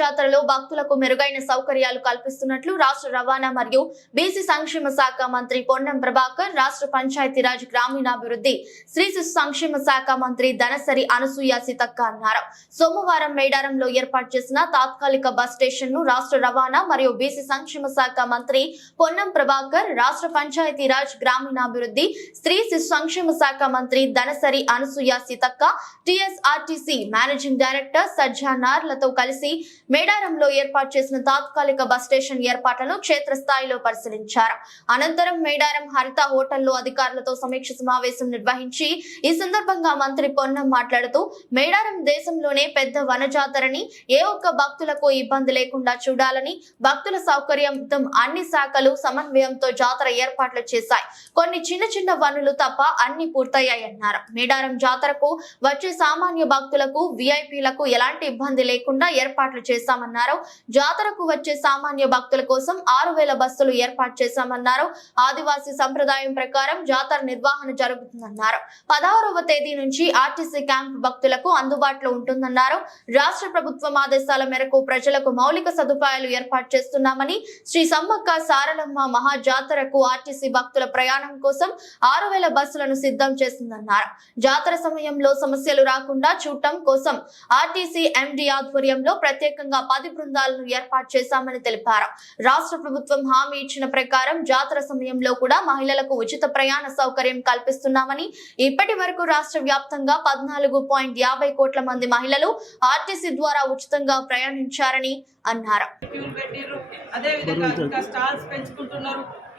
జాతరలో భక్తులకు మెరుగైన సౌకర్యాలు కల్పిస్తున్నట్లు రాష్ట్ర రవాణా మరియు బీసీ సంక్షేమ శాఖ మంత్రి పొన్నం ప్రభాకర్, రాష్ట్ర పంచాయతీరాజ్ గ్రామీణాభివృద్ధి, స్త్రీ శిశు సంక్షేమ శాఖ మంత్రి దనసరి అనసూయ సీతక్క అన్నారు. సోమవారం మేడారంలో ఏర్పాటు చేసిన తాత్కాలిక బస్ స్టేషన్ ను రాష్ట్ర రవాణా మరియు బీసీ సంక్షేమ శాఖ మంత్రి పొన్నం ప్రభాకర్, రాష్ట్ర పంచాయతీరాజ్ గ్రామీణాభివృద్ధి, స్త్రీ శిశు సంక్షేమ శాఖ మంత్రి Danasari Anasuya Seethakka, TSRTC managing director సజ్జానార్లతో కలిసి మేడారంలో ఏర్పాటు చేసిన తాత్కాలిక బస్ స్టేషన్ ఏర్పాట్లను క్షేత్రస్థాయిలో పరిశీలించారు. అనంతరం మేడారం హరిత హోటల్లో అధికారులతో సమీక్ష సమావేశం నిర్వహించి ఈ సందర్భంగా మంత్రి పొన్నం మాట్లాడుతూ, మేడారం దేశంలోనే పెద్ద వనజాతరని, ఏ ఒక్క భక్తులకు ఇబ్బంది లేకుండా చూడాలని భక్తుల సౌకర్యార్థం అన్ని శాఖలు సమన్వయంతో జాతర ఏర్పాట్లు చేశాయి. కొన్ని చిన్న చిన్న వనులు తప్ప అన్ని పూర్తయ్యాయన్నారు. మేడారం జాతరకు వచ్చే సామాన్య భక్తులకు, విఐపీలకు ఎలాంటి ఇబ్బంది లేకుండా ఏర్పాట్లు చేశామన్నారు. జాతరకు వచ్చే సామాన్య భక్తుల కోసం 6000 బస్సులు ఏర్పాటు చేశామన్నారు. ఆదివాసీ సంప్రదాయం ప్రకారం జాతర నిర్వహణ జరుగుతుందన్నారు. 16వ తేదీ నుంచి ఆర్టీసీ క్యాంప్ భక్తులకు అందుబాటులో ఉంటుందన్నారు. రాష్ట్ర ప్రభుత్వం ఆదేశాల మేరకు ప్రజలకు మౌలిక సదుపాయాలు ఏర్పాటు చేస్తున్నామని, శ్రీ సమ్మక్క సారలమ్మ మహా జాతరకు ఆర్టీసీ భక్తుల ప్రయాణం కోసం 6000 బస్సులను సిద్ధం చేస్తుందన్నారు. జాతర సమయంలో సమస్యలు రాకుండా చూడటం కోసం ఆర్టీసీ ఎండీ ఆధ్వర్యంలో ప్రత్యేకంగా 10 బృందాలను ఏర్పాటు చేశామని తెలిపారు. రాష్ట్ర ప్రభుత్వం హామీ ఇచ్చిన ప్రకారం జాతర సమయంలో కూడా మహిళలకు ఉచిత ప్రయాణ సౌకర్యం కల్పిస్తున్నామని, ఇప్పటి వరకు రాష్ట్ర వ్యాప్తంగా 14.50 కోట్ల మంది మహిళలు ఆర్టీసీ ద్వారా ఉచితంగా ప్రయాణించారని అన్నారు.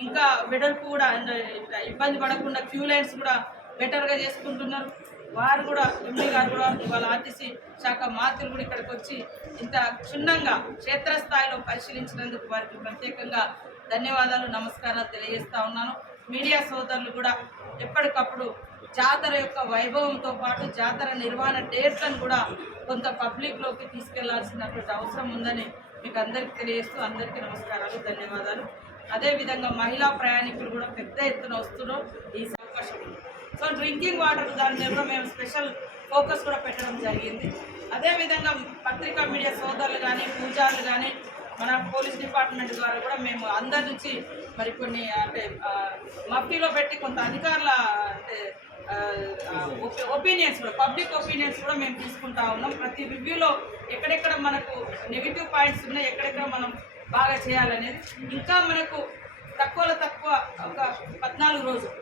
ఇంకా వెడల్పు కూడా ఇబ్బంది పడకుండా క్యూ లైన్స్ కూడా బెటర్ గా చేసుకుంటున్నారు. వారు కూడా ఎంపీ గారు కూడా వాళ్ళ ఆర్టీసీ శాఖ మంత్రులు కూడా ఇక్కడికి వచ్చి ఇంత క్షుణ్ణంగా క్షేత్రస్థాయిలో పరిశీలించినందుకు వారికి ప్రత్యేకంగా ధన్యవాదాలు, నమస్కారాలు తెలియజేస్తా ఉన్నాను. మీడియా సోదరులు కూడా ఎప్పటికప్పుడు జాతర యొక్క వైభవంతో పాటు జాతర నిర్వహణ డేట్లను కూడా కొంత పబ్లిక్లోకి తీసుకెళ్లాల్సినటువంటి అవసరం ఉందని మీకు అందరికీ తెలియజేస్తూ అందరికీ నమస్కారాలు, ధన్యవాదాలు. అదేవిధంగా మహిళా ప్రయాణికులు కూడా పెద్ద ఎత్తున వస్తున్నారు. ఈ అవకాశం ఉంది. సో డ్రింకింగ్ వాటర్ దాని మీద మేము స్పెషల్ ఫోకస్ కూడా పెట్టడం జరిగింది. అదేవిధంగా పత్రికా మీడియా సోదరులు కానీ, పూజారులు కానీ, మన పోలీస్ డిపార్ట్మెంట్ ద్వారా కూడా మేము అందరి నుంచి మరి కొన్ని అంటే మఫ్టీలో పెట్టి కొంత అధికారుల అంటే ఒపీనియన్స్ కూడా, పబ్లిక్ ఒపీనియన్స్ కూడా మేము తీసుకుంటా ఉన్నాం. ప్రతి రివ్యూలో ఎక్కడెక్కడ మనకు నెగిటివ్ పాయింట్స్ ఉన్నాయి, ఎక్కడెక్కడ మనం బాగా చేయాలనేది. ఇంకా మనకు తక్కువలో తక్కువ ఒక 14 రోజులు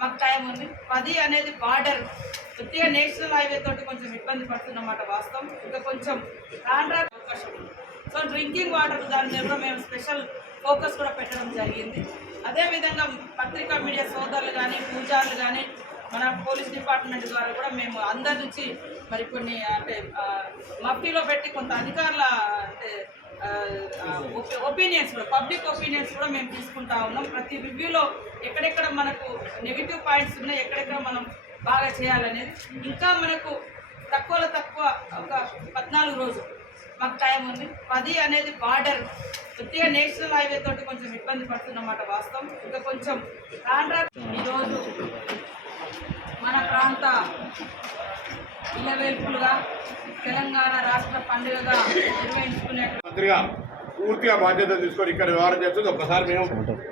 మాకు టైం ఉంది. 10 అనేది బార్డర్, కొద్దిగా నేషనల్ హైవే తోటి కొంచెం ఇబ్బంది పడుతున్నమాట వాస్తవం. ఇంకా కొంచెం కాంట్రాక్ట్ అవకాశం ఉంది. సో డ్రింకింగ్ వాటర్ దాని మీద మేము స్పెషల్ ఫోకస్ కూడా పెట్టడం జరిగింది. అదేవిధంగా పత్రికా మీడియా సోదరులు కానీ, పూజారులు కానీ, మన పోలీస్ డిపార్ట్మెంట్ ద్వారా కూడా మేము అందరి నుంచి మరి కొన్ని అంటే మఫ్టీలో పెట్టి కొంత అధికారుల అంటే ఒపీనియన్స్ కూడా, పబ్లిక్ ఒపీనియన్స్ కూడా మేము తీసుకుంటా ఉన్నాం. ప్రతి రివ్యూలో ఎక్కడెక్కడ మనకు నెగిటివ్ పాయింట్స్ ఉన్నాయి, ఎక్కడెక్కడ మనం బాగా చేయాలనేది. ఇంకా మనకు తక్కువలో తక్కువ ఒక 14 రోజులు మాకు టైం ఉంది. 10 అనేది బార్డర్, కొద్దిగా నేషనల్ హైవే తోటి కొంచెం ఇబ్బంది పడుతున్నమాట వాస్తవం. ఇంకా కొంచెం కాంట్రాక్ట్ ఈరోజు మన ప్రాంత ఇలవేల్పులుగా తెలంగాణ రాష్ట్ర పండుగగా నిర్వహించుకునే పూర్తిగా బాధ్యత తీసుకొని ఇక్కడ వ్యవహారం చేస్తుంది. ఒకసారి మేము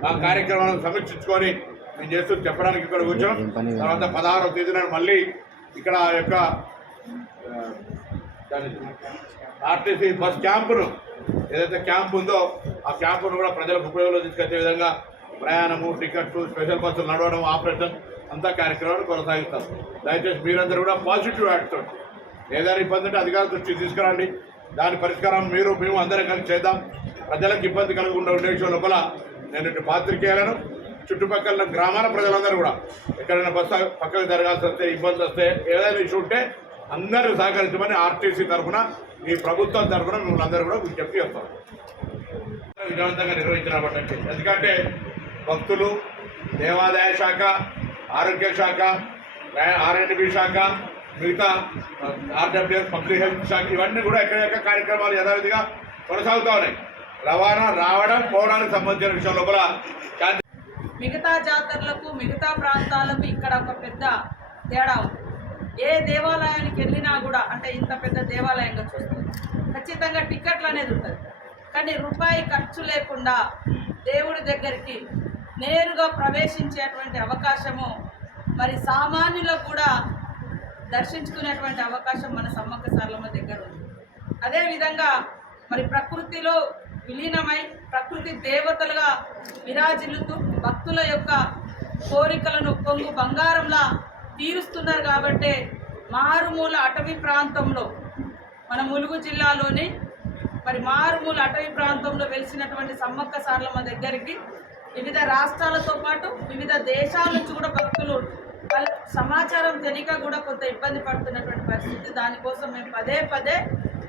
ఆ కార్యక్రమాలను సమీక్షించుకొని మేము చేస్తూ చెప్పడానికి ఇక్కడ కూర్చోం. తర్వాత 16వ తేదీన మళ్ళీ ఇక్కడ యొక్క ఆర్టీసీ బస్ క్యాంపును, ఏదైతే క్యాంప్ ఉందో ఆ క్యాంపును కూడా ప్రజలకు ఉపయోగంలో తీసుకొచ్చే విధంగా ప్రయాణము, టికెట్లు, స్పెషల్ బస్సులు నడవడం, ఆపరేషన్ అంతా కార్యక్రమాన్ని కొనసాగిస్తాం. దయచేసి మీరందరూ కూడా పాజిటివ్ యాటిట్యూడ్, ఏదైనా ఇబ్బంది ఉంటే అధికారుల దృష్టికి తీసుకురండి. దాని పరిష్కారం మేము అందరం కలిసి చేద్దాం. ప్రజలకు ఇబ్బంది కలగకుండా ఉండే విషయం లోపల నేను పాత్రికేయులను, చుట్టుపక్కల గ్రామాల ప్రజలందరూ కూడా ఎక్కడైనా బస్సు పక్కకు జరగాల్సి వస్తే, ఇబ్బంది వస్తే, ఏదైనా ఇష్యూ ఉంటే అందరూ సహకరించమని ఆర్టీసీ తరఫున, ఈ ప్రభుత్వం తరఫున మిమ్మల్ని అందరూ కూడా విజ్ఞప్తి చేస్తాం. విజయవంతంగా నిర్వహించబడ్డట్టు. ఎందుకంటే భక్తులు, దేవాదాయ శాఖ, ఆరోగ్య శాఖ, ఆర్ఎండ్బి శాఖ, మిగతా ఆర్డబ్ల్యూఎస్, పబ్లిక్ హెల్త్ శాఖ, ఇవన్నీ కూడా ఎక్కడెక్కడ కార్యక్రమాలు యథావిధిగా కొనసాగుతూ ఉన్నాయి. రవాణా రావడం పోవడానికి సంబంధించిన విషయంలో కూడా మిగతా జాతరలకు, మిగతా ప్రాంతాలకు ఇక్కడ ఒక పెద్ద తేడా ఉంది. ఏ దేవాలయానికి వెళ్ళినా కూడా అంటే ఇంత పెద్ద దేవాలయంగా చూస్తుంది, ఖచ్చితంగా టికెట్లు అనేది ఉంటుంది. కానీ రూపాయి ఖర్చు లేకుండా దేవుడి దగ్గరికి నేరుగా ప్రవేశించేటువంటి అవకాశము మరి సామాన్యులకు కూడా దర్శించుకునేటువంటి అవకాశం మన సమ్మక్క సారలమ్మ దగ్గర ఉంది. అదేవిధంగా మరి ప్రకృతిలో విలీనమై ప్రకృతి దేవతలుగా విరాజిల్లుతూ భక్తుల యొక్క కోరికలను కొంగు బంగారంలా తీరుస్తున్నారు. కాబట్టే మారుమూల అటవీ ప్రాంతంలో మన ములుగు జిల్లాలోని మరి మారుమూల అటవీ ప్రాంతంలో వెలిసినటువంటి సమ్మక్క సారలమ్మ దగ్గరికి వివిధ రాష్ట్రాలతో పాటు వివిధ దేశాల నుంచి కూడా భక్తులు వాళ్ళ సమాచారం తెలియక కూడా కొంత ఇబ్బంది పడుతున్నటువంటి పరిస్థితి. దానికోసం మేము పదే పదే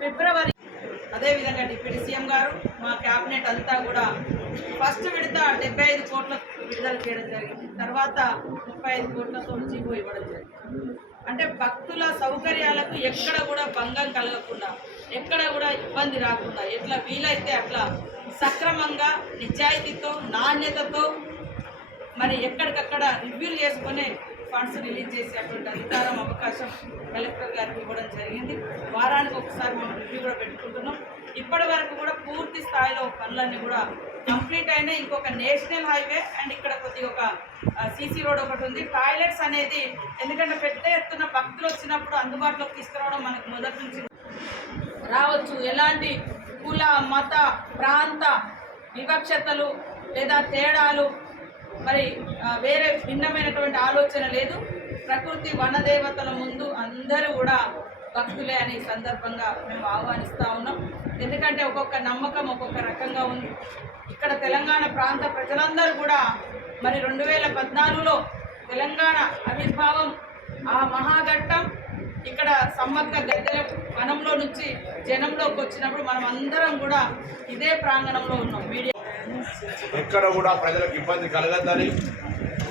ఫిబ్రవరి అదేవిధంగా డిప్యూటీ సీఎం గారు మా క్యాబినెట్ అంతా కూడా ఫస్ట్ విడత 75 కోట్ల విడుదల చేయడం జరిగింది. తర్వాత 35 కోట్లతో జీవో ఇవ్వడం జరిగింది. అంటే భక్తుల సౌకర్యాలకు ఎక్కడ కూడా భంగం కలగకుండా, ఎక్కడ కూడా ఇబ్బంది రాకుండా ఎట్లా వీలైతే అట్లా సక్రమంగా నిజాయితీతో నాణ్యతతో మరి ఎక్కడికక్కడ రివ్యూలు చేసుకుని ఫండ్స్ రిలీజ్ చేసేటువంటి అధికారం అవకాశం కలెక్టర్ గారికి ఇవ్వడం జరిగింది. వారానికి ఒకసారి మేము రివ్యూ కూడా పెట్టుకుంటున్నాం. ఇప్పటి వరకు కూడా పూర్తి స్థాయిలో పనులన్నీ కూడా కంప్లీట్ అయినాయి. ఇంకొక నేషనల్ హైవే అండ్ ఇక్కడ కొద్దిగా ఒక సీసీ రోడ్ ఒకటి ఉంది. టాయిలెట్స్ అనేది ఎందుకంటే పెద్ద ఎత్తున భక్తులు వచ్చినప్పుడు అందుబాటులోకి తీసుకురావడం మనకు మొదటి నుంచి రావచ్చు. ఎలాంటి కుల మత ప్రాంత వివక్షతలు లేదా తేడాలు మరి వేరే భిన్నమైనటువంటి ఆలోచన లేదు. ప్రకృతి వనదేవతల ముందు అందరూ కూడా భక్తులే అనే సందర్భంగా మేము ఆహ్వానిస్తూ ఉన్నాం. ఎందుకంటే ఒక్కొక్క నమ్మకం ఒక్కొక్క రకంగా ఉంది. ఇక్కడ తెలంగాణ ప్రాంత ప్రజలందరూ కూడా మరి 2014లో తెలంగాణ ఆవిర్భావం ఆ మహాఘట్టం ఇక్కడ సమ్మక్క గద్దెల వనంలో నుంచి జనంలోకి వచ్చినప్పుడు మనం అందరం కూడా ఇదే ప్రాంగణంలో ఉన్నాం. మీడియా ఎక్కడ కూడా ప్రజలకు ఇబ్బంది కలగద్దని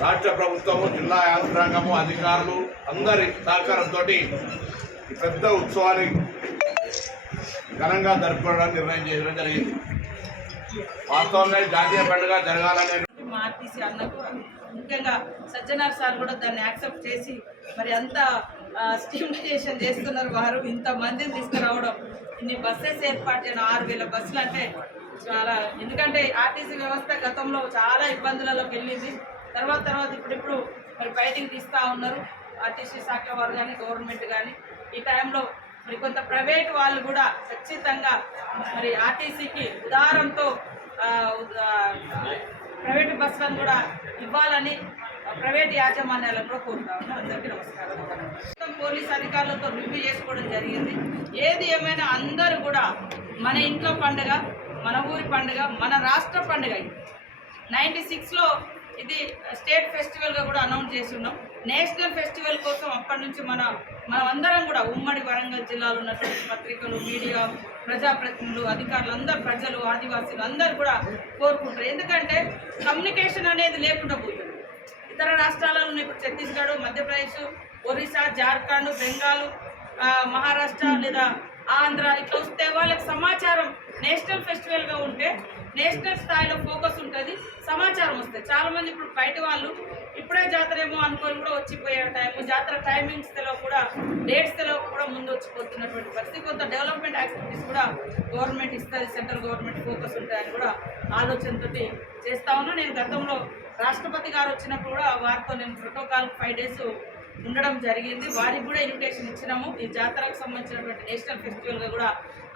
రాష్ట్ర ప్రభుత్వము, జిల్లా యంత్రాంగము, అధికారులు అందరి సహకారంతో ఈ పెద్ద ఉత్సవాన్ని ఘనంగా జరుపుకోవడానికి నిర్ణయం చేయడం జరిగింది. వాస్తవంగా జాతీయ పండుగ జరగాలనే మా ఆర్టీసీ అన్నకు ముఖ్యంగా సజ్జనార్ సార్ కూడా దాన్ని యాక్సెప్ట్ చేసి మరి అంత స్టిమ్యులేషన్ చేస్తున్నారు. వారు ఇంతమందిని తీసుకురావడం, ఇన్ని బస్సెస్ ఏర్పాటు చేయడం, 6000 బస్సులు అంటే చాలా. ఎందుకంటే ఆర్టీసీ వ్యవస్థ గతంలో చాలా ఇబ్బందులలోకి వెళ్ళింది. తర్వాత ఇప్పుడిప్పుడు మరి బయటికి తీస్తూ ఉన్నారు ఆర్టీసీ శాఖ వారు కానీ గవర్నమెంట్ కానీ. ఈ టైంలో మరి కొంత ప్రైవేట్ వాళ్ళు కూడా ఖచ్చితంగా మరి ఆర్టీసీకి ఉదారంతో ప్రైవేట్ బస్సులను కూడా ఇవ్వాలని ప్రైవేట్ యాజమాన్యాలను కూడా కోరుతా ఉన్నాం. అందరికీ నమస్కారం. పోలీస్ అధికారులతో రివ్యూ చేసుకోవడం జరిగింది. ఏది ఏమైనా అందరూ కూడా మన ఇంట్లో పండుగ, మన ఊరి పండుగ, మన రాష్ట్ర పండుగ. 96లో ఇది స్టేట్ ఫెస్టివల్గా కూడా అనౌన్స్ చేసి ఉన్నాం. నేషనల్ ఫెస్టివల్ కోసం అప్పటి నుంచి మనం అందరం కూడా ఉమ్మడి వరంగల్ జిల్లాలో ఉన్నటువంటి పత్రికలు, మీడియా, ప్రజాప్రతినిధులు, అధికారులు అందరూ, ప్రజలు, ఆదివాసీలు అందరూ కూడా కోరుకుంటారు. ఎందుకంటే కమ్యూనికేషన్ అనేది లేకుండా పోతుంది. ఇతర రాష్ట్రాలలో ఇప్పుడు ఛత్తీస్గఢ్, మధ్యప్రదేశ్, ఒరిస్సా, జార్ఖండ్, బెంగాల్, మహారాష్ట్ర లేదా ఆంధ్ర ఇట్లా వస్తే వాళ్ళకి సమాచారం నేషనల్ ఫెస్టివల్గా ఉంటే నేషనల్ స్థాయిలో ఫోకస్ ఉంటుంది, సమాచారం వస్తుంది. చాలామంది ఇప్పుడు బయట వాళ్ళు ఇప్పుడే జాతర ఏమో అనుకొని కూడా వచ్చిపోయే టైము, జాతర టైమింగ్స్ తెలియక కూడా, డేట్స్ తెలియక కూడా ముందు వచ్చిపోతున్నటువంటి పరిస్థితి. కొంత డెవలప్మెంట్ యాక్టివిటీస్ కూడా గవర్నమెంట్ ఇస్తుంది, సెంట్రల్ గవర్నమెంట్ ఫోకస్ ఉంటాయని కూడా ఆలోచనతో చేస్తా ఉన్నా. నేను గతంలో రాష్ట్రపతి గారు వచ్చినప్పుడు కూడా వారితో నేను ప్రోటోకాల్ 5 days ఉండడం జరిగింది. వారికి కూడా ఇన్విటేషన్ ఇచ్చినాము. ఈ జాతరకు సంబంధించినటువంటి నేషనల్ ఫెస్టివల్గా కూడా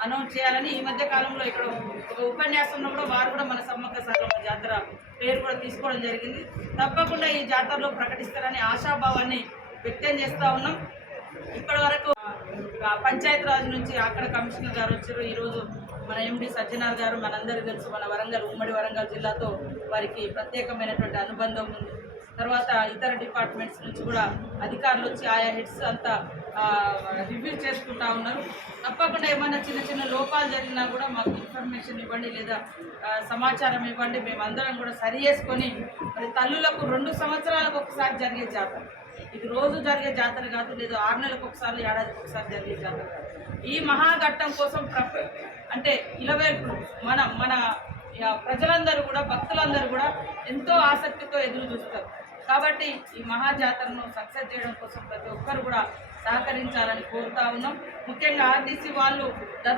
అనౌన్స్ చేయాలని. ఈ మధ్య కాలంలో ఇక్కడ ఒక ఉపన్యాసంలో కూడా వారు కూడా మన సమ్మక్క సారలమ్మ జాతర పేరు కూడా తీసుకోవడం జరిగింది. తప్పకుండా ఈ జాతరలో ప్రకటిస్తారని ఆశాభావాన్ని వ్యక్తం చేస్తూ ఉన్నాం. ఇప్పటి వరకు పంచాయతీరాజ్ నుంచి అక్కడ కమిషనర్ గారు వచ్చారు. ఈరోజు మన ఎండి సజ్జనార్ గారు, మనందరికీ తెలుసు, మన వరంగల్ ఉమ్మడి వరంగల్ జిల్లాతో వారికి ప్రత్యేకమైనటువంటి అనుబంధం ఉంది. తర్వాత ఇతర డిపార్ట్మెంట్స్ నుంచి కూడా అధికారులు వచ్చి ఆయా హెడ్స్ అంతా రివ్యూ చేసుకుంటా ఉన్నారు. తప్పకుండా ఏమైనా చిన్న లోపాలు జరిగినా కూడా మాకు ఇన్ఫర్మేషన్ ఇవ్వండి లేదా సమాచారం ఇవ్వండి. మేమందరం కూడా సరి చేసుకొని మరి తల్లులకు 2 సంవత్సరాలకు ఒకసారి జరిగే జాతర, ఇది రోజు జరిగే జాతర కాదు, లేదా 6 నెలలకు ఒకసారి, ఏడాదికి ఒకసారి జరిగే జాతర కాదు. ఈ మహాఘట్టం కోసం అంటే ఇలవేల్పులు మన ప్రజలందరూ కూడా, భక్తులందరూ కూడా ఎంతో ఆసక్తితో ఎదురు చూస్తారు. కాబట్టి ఈ మహాజాతరను సక్సెస్ చేయడం కోసం ప్రతి ఒక్కరు కూడా సహకరించాలని కోరుతా ఉన్నాం. ముఖ్యంగా ఆర్టీసీ వాళ్ళు